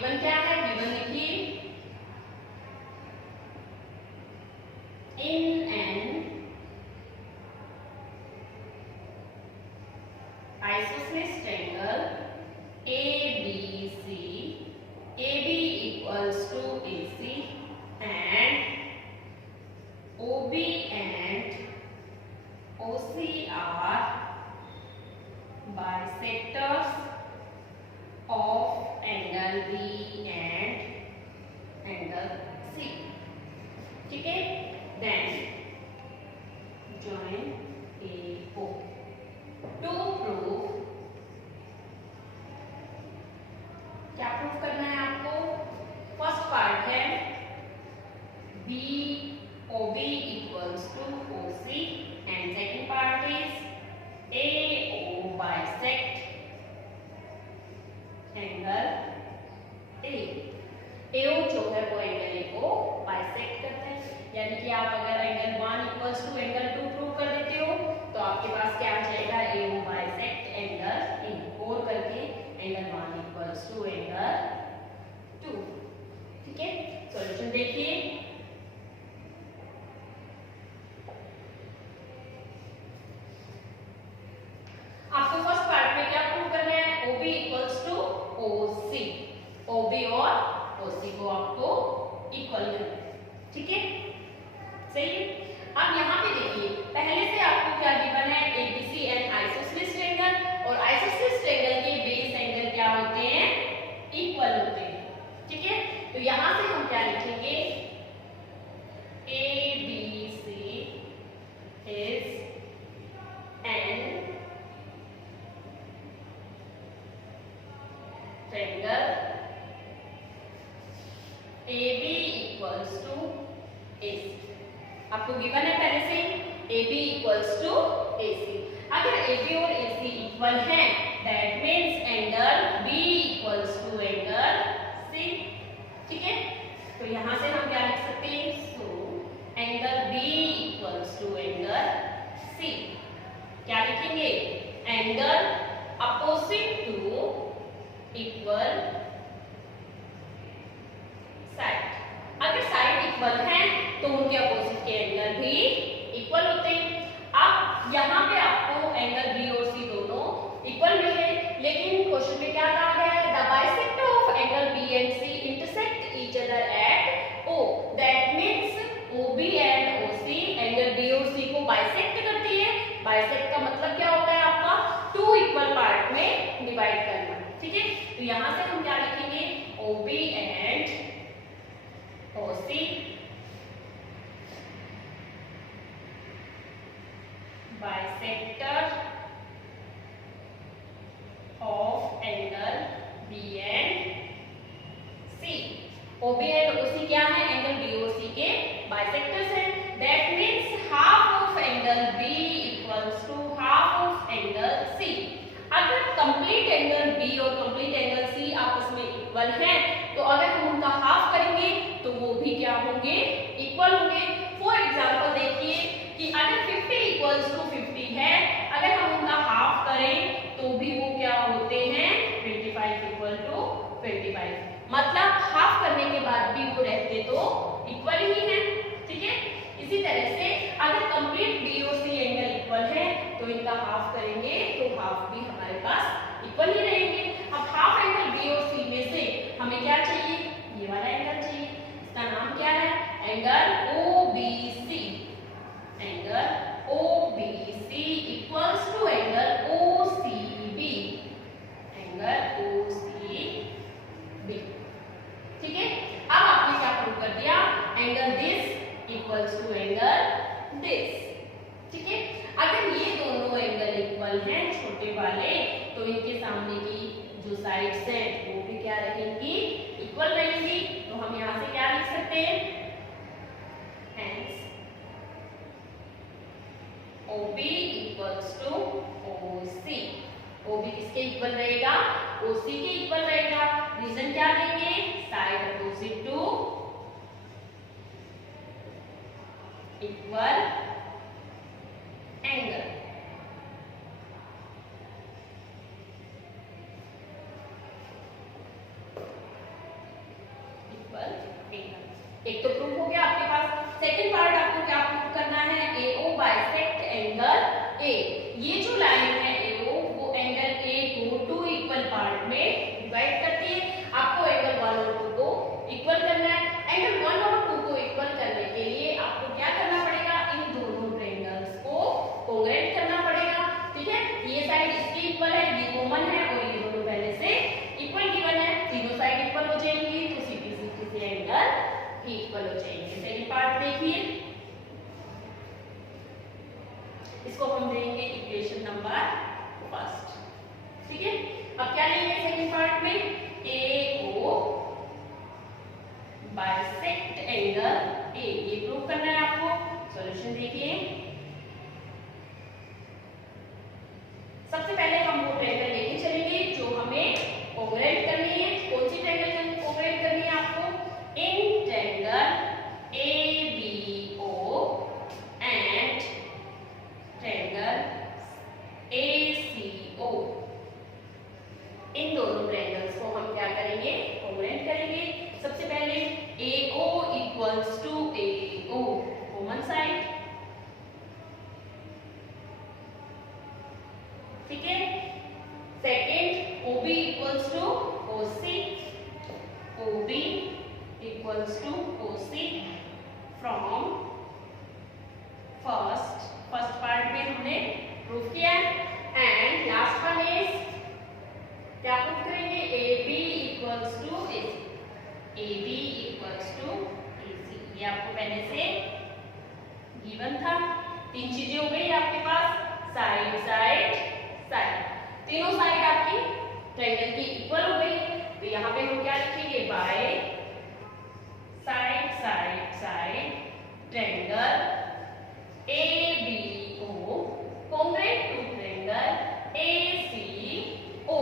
Given क्या है, given लिखिए in an isosceles triangle ABC, AB equals to AC and OB and OC are bisectors of angle B and angle C. ठीक है, then join AO to prove, क्या prove करना है आपको, first part है BOB equals to OC and second part is AO bisect angle A. AO जो है वो एंगल A को बाइसेक्ट करता है, यानी कि आप अगर angle 1 equals to angle 2 prove कर देते हो तो आपके पास क्या आ जाएगा, AO बाइसेक्ट एंगल A, और करके एंगल 1 इक्वल्स टू एंगल 2। ठीक है, सॉल्यूशन देखिए, आपको फर्स्ट पार्ट में क्या प्रूव करना है, OB equals to OC, OB और OC को आपको इक्वल करना है। ठीक है, सही है। अब यहाँ पे देखिए, पहले से आपको क्या गिवन है, ABC एंड आइसोसेलेस ट्रायंगल, और आइसोसेलेस ट्रायंगल के बेस एंगल क्या होते हैं, इक्वल होते हैं। ठीक है, तो यहाँ से हम क्या लिखेंगे, ABC is an triangle AB equals to AC, आपको गिवन है पहले से AB equals to AC। अगर AB और AC इक्वल हैं, that means angle B equals to angle C। ठीक है, तो यहाँ से हम क्या लिख सकते हैं, so angle B equals to angle C, क्या लिखेंगे, angle opposite to equal side. अगर साइड इक्वल है तो उनके अपोजिट के एंगल भी इक्वल होते हैं। अब यहाँ पे आपको एंगल B और C दोनों इक्वल मिले, लेकिन क्वेश्चन में क्या कहा गया है, the bisector of angle B and C intersect each other at O, that means OB and OC angle B और C को बाइसेक्ट करती है। बाइसेक्ट का मतलब क्या होता है आपका, टू इक्वल पार्ट में डिवाइड करना। ठीक है, तो यहाँ से हम क्या लिखेंगे, OB and OC bisector of angle B and C। OB and OC क्या है, एंगल B और C के बाइसेक्टर्स हैं। That means half of angle B equals to half of angle C। अगर कंप्लीट एंगल B और complete angle C आपस में equal हैं, तो अगर हम उनका हाफ करेंगे तो वो भी क्या होंगे, इक्वल होंगे। फॉर एग्जांपल देखिए कि अगर 50 इक्वल्स टू 50 है, अगर हम उनका हाफ करें तो भी वो क्या होते हैं, 25 इक्वल टू 25, मतलब हाफ करने के बाद भी वो रहते तो इक्वल ही हैं। ठीक है, इसी तरह से अगर कंप्लीट B और C एंगल इक्वल है तो इनका हाफ करेंगे तो हाफ भी हमारे पास इक्वल ही रहेंगे। अब हाफ एंगल B और C में से हमें क्या चाहिए, ये वाला एंगल चाहिए, इसका नाम क्या है, angle OBC। Angle OBC equals to angle OCB, angle OCB। ठीक है, अब आपने क्या प्रूव कर दिया, angle this equals to angle this. ठीक है, अगर ये दोनों एंगल इक्वल हैं छोटे वाले, तो इनके सामने की जो साइड्स हैं वो भी क्या रहेंगी, इक्वल रहेंगी। तो हम यहाँ से क्या लिख सकते हैं, hence OB equals to OC। OB किसके इक्वल रहेगा, OC के इक्वल रहेगा। रीजन क्या देंगे, side opposite to equal angle. एक तो प्रूफ हो गया आपके पास। सेकंड पार्ट आपको क्या प्रूफ करना है, AO बाइसेक्ट एंगल A। ये जो लाइन है AO वो एंगल A को 2 इक्वल पार्ट में डिवाइड करती है। आपको एंगल 1 और 2 को इक्वल करना है। एंगल 1 और 2 को इक्वल करने के लिए आपको क्या करना पड़ेगा, इन दोनों ट्रायंगल्स को कोंग्रुएंट करना पड़ेगा। ठीक है, ये साइड इसकी इक्वल है, ये कॉमन है और ये दोनों पहले से इक्वल गिवन है, तीनों साइड इक्वल हो जाएंगी तो सीधी सीधी से एंगल भी इक्वल हो जाएंगे। सेकंड पार्ट देखिए, इसको हम देंगे इक्वेशन नंबर फर्स्ट। ठीक है, अब क्या लेंगे सेकंड पार्ट में, AO बाइसेक्ट एंगल A, ये प्रूव करना है आपको। सॉल्यूशन देखिए, सबसे पहले हम वो ट्रायंगल लेके चलेंगे जो हमें कोंग्रुएंट करनी है। कौन सी ट्रायंगल कोंग्रुएंट करनी है आपको, in triangle ABO and triangle ACO। इन दोनों ट्रायंगल्स को हम क्या करेंगे, कोंग्रुएंट करेंगे। सबसे पहले AO equals to AO, common side. ठीक है, second OB equals to OC, OB equals to OC from first part में हमने प्रूफ किया एंड लास्ट वन इज क्या प्रूफ करेंगे, AB equals to AC, AB equals to AC। ये आपको पहले से गिवन था। तीन चीजें हो गई आपके पास, साइड साइड साइड, तीनों साइड आपकी ट्रायंगल की इक्वल हो गई। तो यहाँ पे हम क्या लिखेंगे, by side side side triangle ABO congruent to triangle ACO।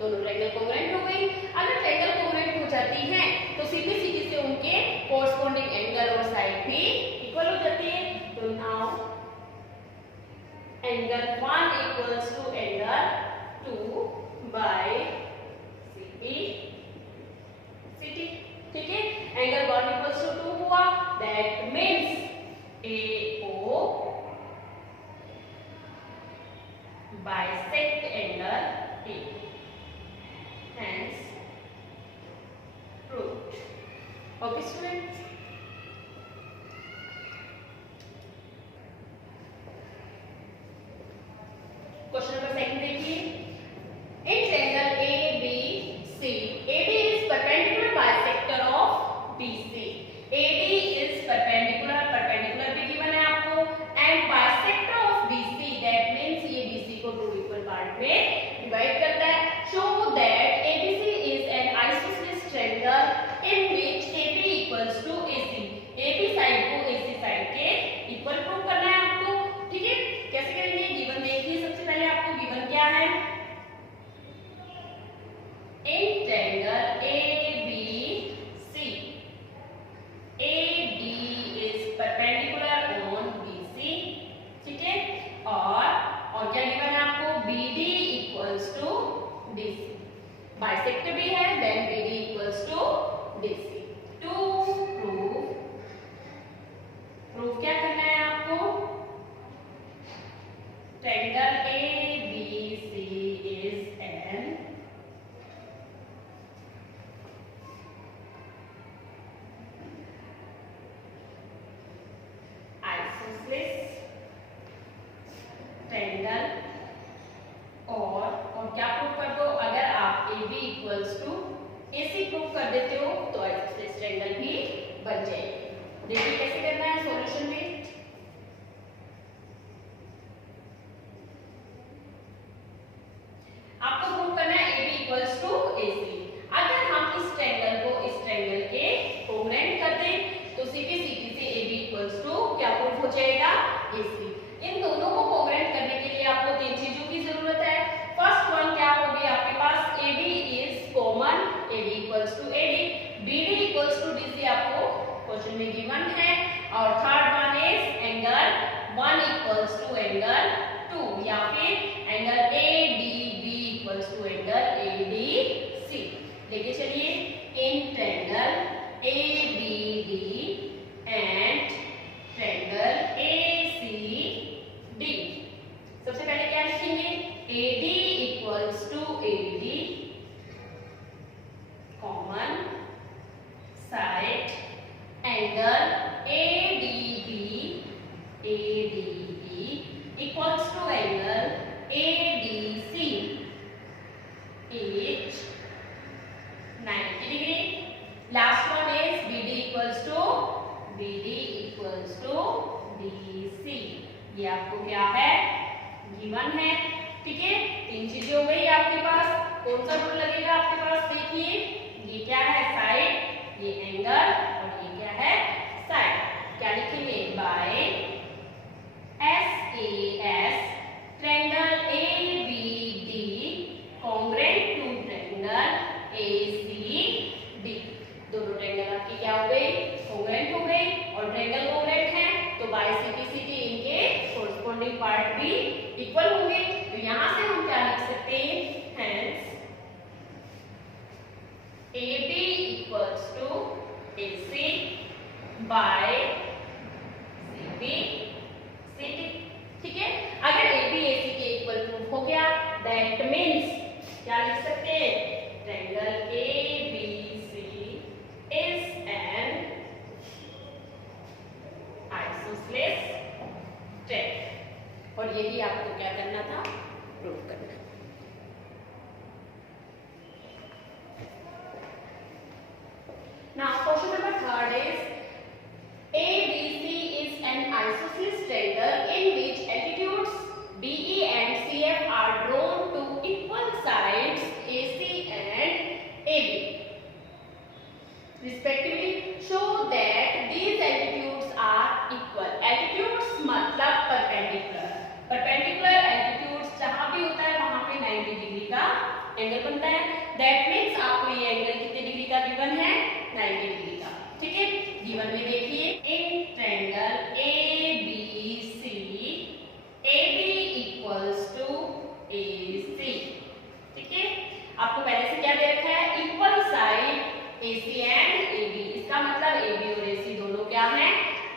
दोनों ट्रायंगल कोंग्रुएंट हो गई। अगर ट्रायंगल कोंग्रुएंट हो जाती है तो सीधे सीधे से उनके कोरस्पॉन्डिंग एंगल और साइड भी इक्वल हो जाती है। तो now angle 1 equals to angle 2 by CT। ठीक है, एंगल 1 इक्वल्स टू 2 हुआ, that means AO bisect angle A, hence proved। Okay students, question number second देखिए, in triangle ABC, AD is perpendicular bisector of BC। AD is perpendicular भी given है आपको and bisector of BC, that means ये BC को 2 equal part में divide करता है। Show that ABC is an isosceles triangle in which AB equals to AC। AB side को AC side के इक्वल प्रूव करना है आपको। ठीक है, कैसे करेंगे, गिवन देखिए। सबसे पहले आपको गिवन क्या है, इन triangle ABC AD is perpendicular on BC। ठीक है, और क्या गिवन है आपको, BD equals to DC। Bisector भी है, then BD equals to DC। To proof क्या करना है आपको, triangle ABC is an isosceles triangle. और क्या प्रूफ कर दो, अगर आप AB equals to AC proof कर देते हो तो आइसोसेलेस ट्रायंगल भी बन जाएगी। देखिए कैसे करना है सॉल्यूशन में, आपको प्रूफ करना है AB इक्वल्स टू AC। अगर हम इस ट्रायंगल को इस ट्रायंगल के कोंग्रुएंट कर दें तो सीधी सीधी से AB इक्वल्स टू क्या प्रूफ हो जाएगा, AC। इन दोनों को कोंग्रुएंट करने के लिए आपको तीन चीजों की जरूरत है। फर्स्ट वन क्या होगी आपके पास, AB is common, AD equals to AD, BD equals to DC आपको क्वेश्चन में गिवन है। और third one is angle 1 equals to angle 2 या फिर angle ADB equals to angle ADC। देखिए चलिए, इन ट्रायंगल ABD ये आपको क्या है, गिवन है। ठीक है, तीन चीजें हो गई आपके पास। कौन सा रूल लगेगा आपके पास, देखिए ये क्या है, साइड, ये एंगल और ये क्या है, साइड। क्या लिखेंगे, by SAS triangle ABD congruent to triangle ACD। दोनों ट्रायंगल आपकी क्या हो गई, कॉन्ग्रुएंट हो गई, और ट्रायंगल कॉन्ग्रुएंट है तो बाय CPCD इनके कोरस्पॉन्डिंग पार्ट भी इक्वल होंगे। तो यहां से हम क्या लिख सकते हैं, hence AB equals to AC by CPCD। ठीक है, अगर AB AC के इक्वल प्रूफ हो गया, दैट मीन्स क्या लिख सकते हैं, triangle ABC is an isosceles triangle। और यही आपको क्या करना था, प्रूफ करना। Now question number third is ABC is an isosceles triangle in which altitudes DE and CF are drawn to equal sides AC and AB respectively. Show that these altitudes are equal. Altitudes मतलब perpendicular। perpendicular altitudes जहां भी होता है वहां पे 90 degree का angle बनता है। That means आपको ये एंगल कितने डिग्री का गिवन है, 90 डिग्री का। ठीक है, गिवन में देखिए, in triangle ABC AB equals to AC। ठीक है, आपको पहले से क्या दे रखा है, equal side AC and AB। इसका मतलब AB और AC दोनों क्या हैं,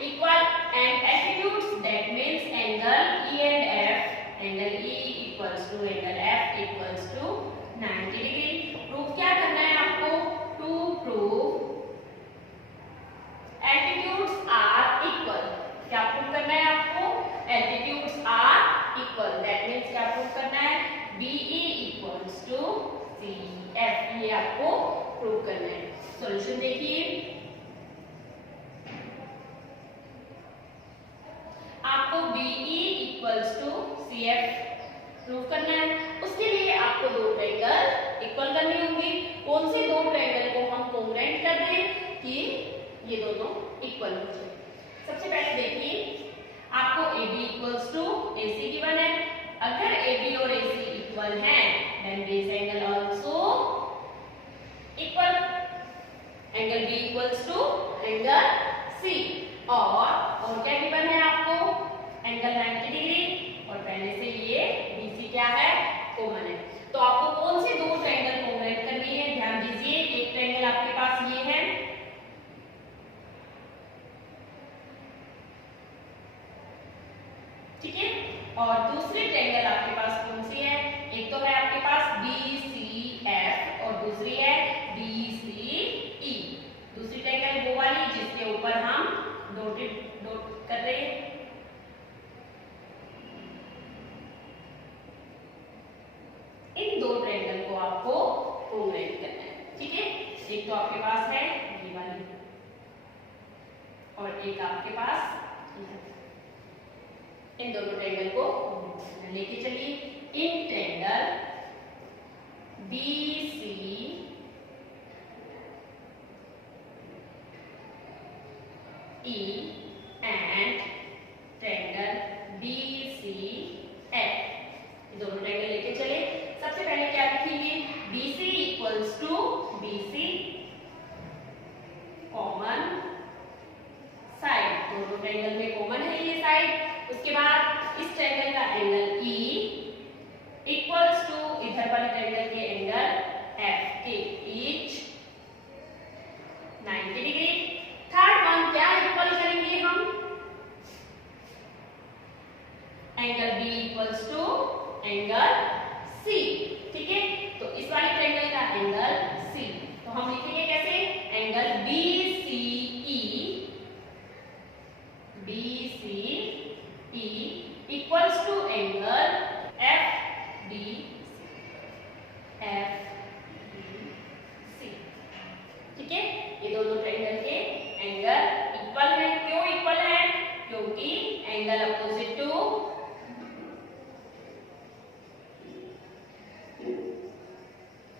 equal. And altitudes, that means angle E and F, angle E equals to angle F equals to 90 degree. Proof क्या करना है आपको, to prove altitudes are equal. क्या प्रूव करना है आपको, altitudes are equal. That means क्या प्रूव करना है, BE इक्वल्स टू CF। ये आपको प्रूव करना है। सॉल्यूशन देखिए, आपको BE equals to CF prove करना है। उसके लिए आपको दो ट्रायंगल इक्वल करनी होंगी। कौन से दो ट्रायंगल को हम कॉन्ग्रुएंट कर दें कि ये दोनों इक्वल हो जाए। सबसे पहले देखिए, आपको AB equals to AC given है। अगर AB और AC इक्वल हैं, then this angle also equal. Angle B equals to angle C। और क्या गिवन है आपको, एंगल 90 डिग्री, और पहले से ये BC क्या है, कॉमन है। तो आपको कौन से दो ट्रायंगल कॉन्ग्रुएंट करनी है, ध्यान दीजिए। एक ट्रायंगल आपके पास ये है, ठीक है, और दूसरी ट्रायंगल आपके पास कौन सी है, एक तो है आपके पास BCF और दूसरी है BCE। दूसरी ट्रायंगल वो वाली जिसके ऊपर हम डॉट कर रहे हैं। इन दो ट्रायंगल को आपको कॉन्ग्रुएंट करना है। ठीक है, एक तो आपके पास है ये वाली और एक आपके पास, इन दोनों ट्रायंगल को लेके चलिए। In triangle BCE and triangle BCF, दोनों ट्रायंगल लेके चले। सबसे पहले क्या लिखेंगे, BC equals to BC common side. दोनों ट्रायंगल में कॉमन है ये साइड। उसके बाद इस ट्रायंगल का एंगल E इक्वल्स टू इधर वाले ट्रायंगल के एंगल F के ईच 90 डिग्री। थर्ड वन क्या इक्वल करेंगे हम, angle B equals to angle C। ठीक है, तो इस वाले ट्रायंगल का एंगल C, तो हम लिखेंगे कैसे, angle BCE equals to angle FDC। ठीक है, ये दोनों ट्रायंगल के एंगल इक्वल है। क्यों इक्वल है, क्योंकि क्योंकि angle opposite to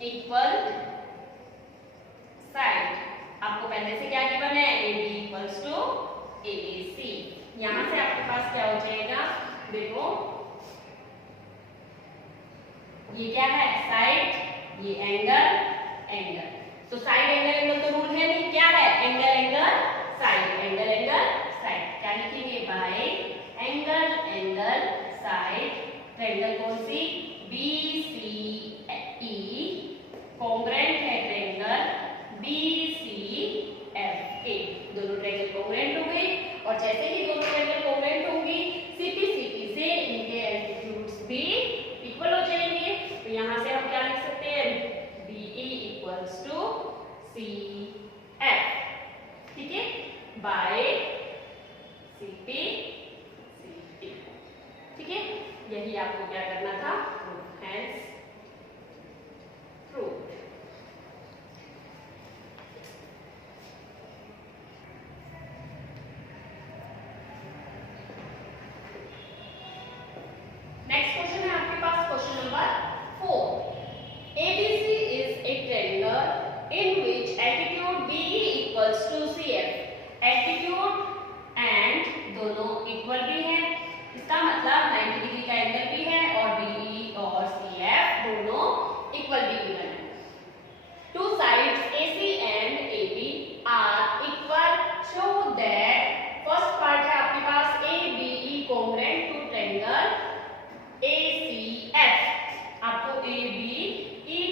equal side. आपको पहले से क्या गिवन है, A B equals to A C. यहां से आपके पास क्या हो जाएगा, देखो ये क्या है, साइड, ये एंगल, एंगल। तो साइड एंगल एंगल तो रूल है नहीं, क्या है, angle angle side, angle angle side. क्या लिखेंगे, by angle angle side triangle कौन सी, बी सी ई कॉन्ग्रुएंट है triangle B C F A. दोनों ट्रायंगल कॉन्ग्रुएंट हो गए और जैसे ही दोनों ट्रायंगल कॉन्ग्रुएंट होंगी सीपी से इनके एल्टीट्यूड्स भी इक्वल हो जाएंगे। तो यहां से हम क्या लिख सकते हैं, BE इक्वल्स टू CF, ठीक है, बाय CP, ठीक है। यही आपको क्या करना था, हेंस प्रूव्ड। नेक्स्ट क्वेश्चन है आपके पास, question number 4। ABC is a triangle in which altitude BE equals to CF। Altitude and दोनों इक्वल भी हैं, इसका मतलब 90 डिग्री का एंगल भी है और BE और CF दोनों इक्वल भी गिवन है। Two sides AC and AB are equal, show that first part है आपके पास ABE congruent to triangle ACF। आपको ABE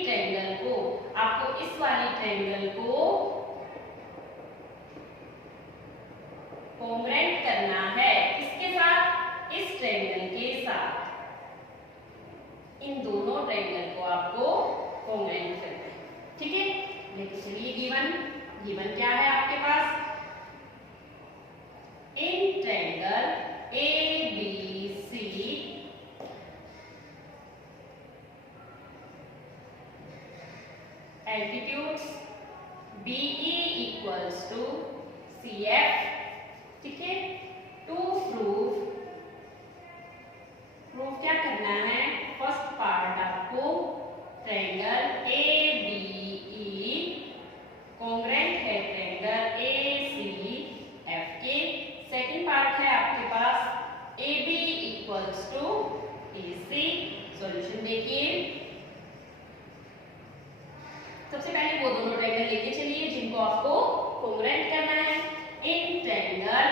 ट्रायंगल को, आपको इस वाली ट्रायंगल को कॉन्ग्रुएंट करना है, किसके साथ, इस ट्रायंगल के साथ। इन दोनों ट्रायंगल को आपको कॉन्ग्रुएंट करना है, ठीक है। लेकिन चलिए गिवन क्या है आपके पास, in triangle ABC altitudes BE equals to CF, ठीक है। टू प्रूव क्या करना है, फर्स्ट पार्ट आपको ट्रायंगल ABE कॉन्ग्रुएंट है ट्रायंगल ACF के। सेकंड पार्ट है आपके पास AB equals to AC। Solution देखिए, सबसे पहले वो दोनों ट्रायंगल लेके चलिए जिनको आपको कॉन्ग्रुएंट करना है। In triangle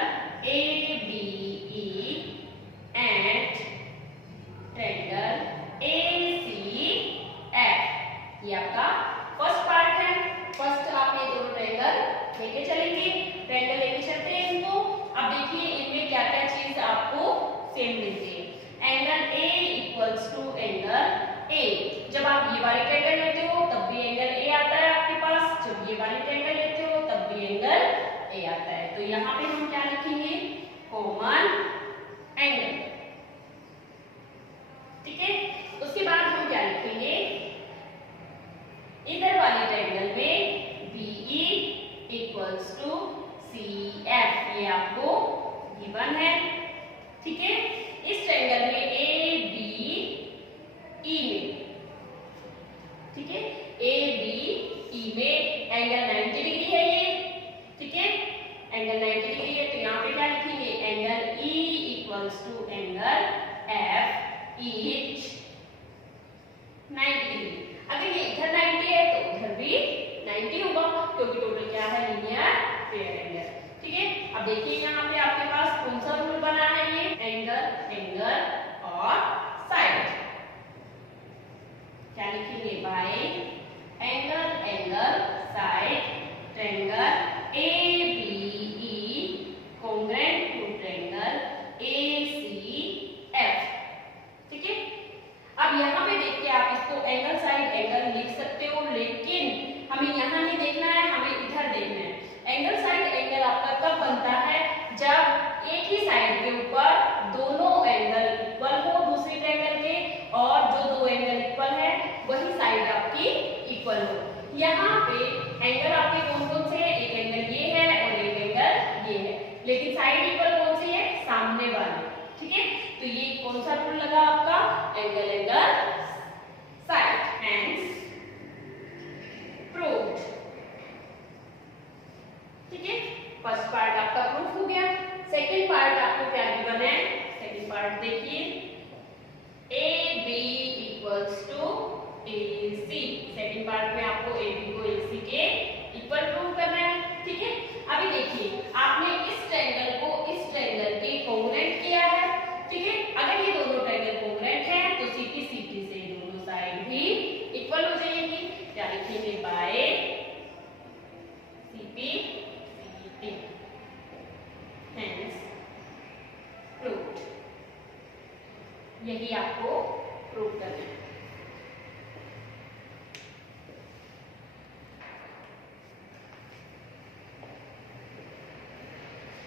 ABE and triangle ACF, ये आपका फर्स्ट पार्ट है। फर्स्ट आप ये दोनों ट्रायंगल लेके चलेंगे, ट्रायंगल लेके चलते हैं इनको। अब देखिए इनमें क्या क्या चीज आपको सेम मिलती है। Angle A equals to angle A। जब आप ये वाले ट्रायंगल लेते हो तब भी एंगल A आता है आपके पास, जब ये वाले ट्रायंगल लेते हो तब भी एंगल A आता है। तो यहाँ पे हम क्या लिखेंगे, कॉमन एंगल, ठीक है। उसके बाद हम क्या लिखेंगे, इधर वाले ट्रायंगल में BE इक्वल्स टू CF, ये आपको गिवन है, ठीक है। इस ट्रायंगल में ABE में, ठीक है, ABE में एंगल 90 डिग्री है ये, ठीक है, एंगल 90 डिग्री है। तो यहाँ पे क्या लिखेंगे, angle E equals to angle F each 90 degree. अगर ये इधर 90 है तो उधर भी 90 होगा, क्योंकि टोटल क्या है, लीनियर फेयर एंगल, ठीक है। अब देखिए यहाँ पे आपके पास कौन सा रूल बना है, ये एंगल एंगल और साइड। क्या लिखेंगे, by angle angle side triangle ABE congruent to triangle ACF, ठीक है। अब यहाँ पे देख के आप इसको एंगल साइड एंगल लिख सकते हो, लेकिन हमें यहाँ नहीं देखना है, हमें इधर देखना है। एंगल साइड एंगल आपका कब बनता है, जब एक ही साइड के ऊपर दोनों एंगल इक्वल हो दूसरी ट्रायंगल के, और जो दो एंगल इक्वल है वही साइड आपकी इक्वल हो। यहाँ पे एंगल आपके कौन कौन से हैं, एक एंगल ये है और एक एंगल ये है, लेकिन साइड इक्वल कौन सी है, सामने गया। सेकंड पार्ट आपको क्या गिवन है, सेकंड पार्ट देखिए, A B equals to A C. Second part में आपको ए बी को ए सी के इक्वल प्रूव करना है, ठीक है। अभी देखिए आपने इस ट्रायंगल को इस ट्रायंगल के कोंग्रुएंट किया है, ठीक है। अगर ये दोनों ट्रायंगल कोंग्रुएंट है तो सीपी सीटी से दोनों साइड भी इक्वल हो जाएंगी। क्या लिखेंगे, बाय सीपी सीटी, हेंस प्रूव्ड। यही आपको प्रूव करना है।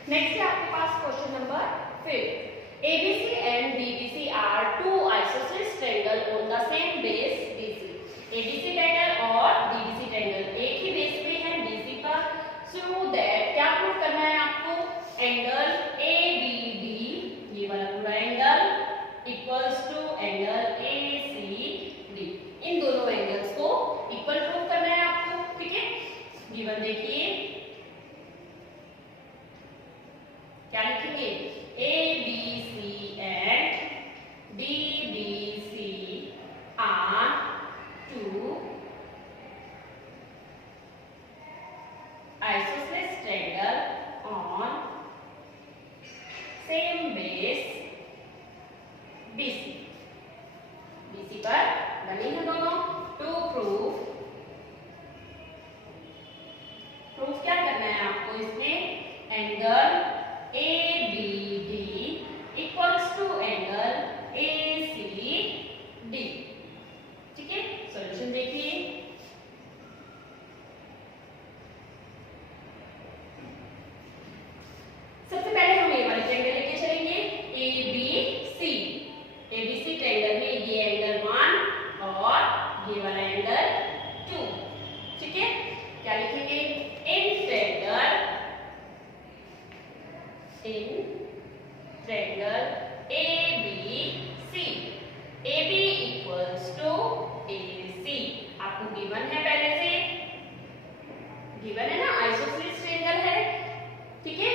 नेक्स्ट है आपके पास question number 5। ABC and DBC are two isosceles triangle on the same base DC। ABC triangle और DBC ट्रायंगल एक ही बेस पे है DC पर। सो दैट क्या प्रूव करना है आपको, एंगल ABD, ये वाला पूरा angle equals to angle ACD। इन दोनों एंगल्स को इक्वल प्रूव करना है आपको, ठीक है। गिवन देखिए, क्या लिखेंगे, ABC and DBC are two isosceles triangle on same base BC। BC पर बने हैं दोनों। टू प्रूव क्या करना है आपको इसमें, angle ABD equals to angle ACD, ठीक है। सॉल्यूशन देखिए, सबसे पहले हम ये वाले ट्रायंगल लेके चलेंगे, ABC ट्रायंगल में ये एंगल 1 और ये वाला एंगल 2, ठीक है। क्या लिखेंगे, in triangle ABC, AB equals to AC। आपको गिवन है, पहले से गिवन है ना, आइसोसेलेस ट्रायंगल है, ठीक है।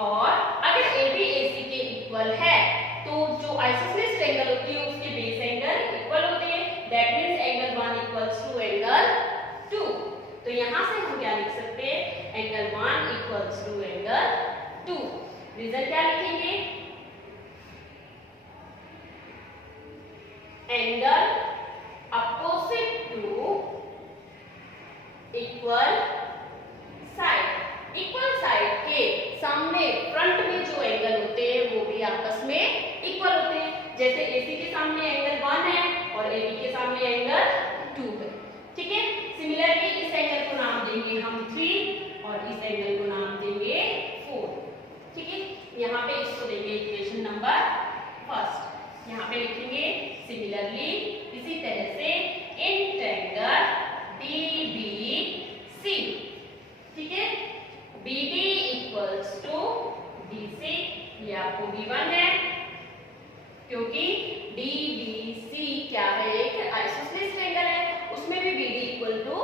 और अगर AB AC के इक्वल है तो जो आइसोसेलेस ट्रायंगल होती है उसके बेस एंगल इक्वल होते हैं। That means angle 1 equals to angle 2। तो यहां से हम क्या लिख सकते हैं, angle 1 equals to angle 2। Reason क्या लिखेंगे, angle opposite to equal side. Equal side के सामने फ्रंट में जो एंगल होते हैं वो भी आपस में इक्वल होते हैं। जैसे AC के सामने एंगल 1 है और AB के सामने एंगल 2 है, ठीक है। सिमिलरली इस एंगल को नाम देंगे हम 3 और इस एंगल को नाम देंगे 4, ठीक है। यहाँ पे इसको देंगे इक्वेशन नंबर 1। यहाँ पे लिखेंगे सिमिलरली इसी तरह से इन ट्रायंगल DBC, ठीक है। BD इक्वल्स टू DC, ये आपको गिवन है क्योंकि DBC क्या है, एक आइसोसेलेस ट्रायंगल है, उसमें भी BD equal to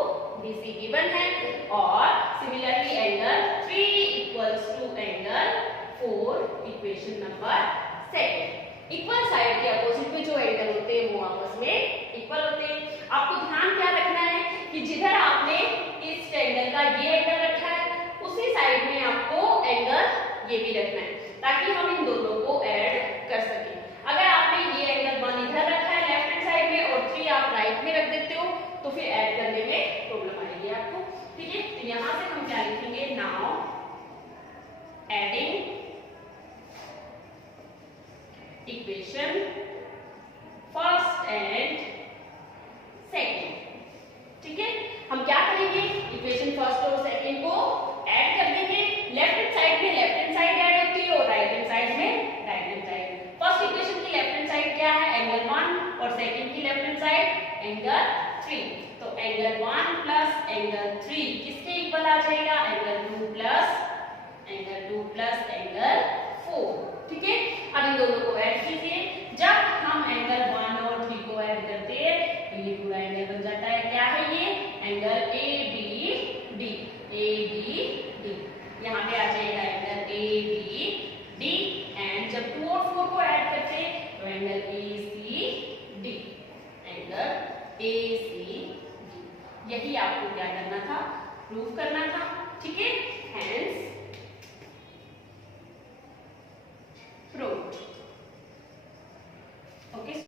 DC given है। और similarly angle 3 equals to angle 4, equation number 2। Equal side के अपोजिट में जो एंगल होते हैं वो आपस में इक्वल होते हैं। आपको ध्यान क्या रखना है कि जिधर आपने इस ट्रायंगल का ये एंगल रखा है उसी साइड में आपको एंगल ये भी रखना है, ताकि हम इन दोनों को ऐड कर सकें। अगर आपने ये एंगल 1 इधर रखा है लेफ्ट हैंड साइड में और 3 आप राइट में रख देते हो तो फिर ऐड करने में प्रॉब्लम आएगी आपको, ठीक है। तो यहाँ से हम क्या लिखेंगे, now adding equation first and second, ठीक है। हम क्या करेंगे, इक्वेशन फर्स्ट और सेकंड को ऐड कर देंगे। लेफ्ट हैंड साइड में लेफ्ट हैंड साइड ऐड होती है तो एंगल ACD, एंगल ACD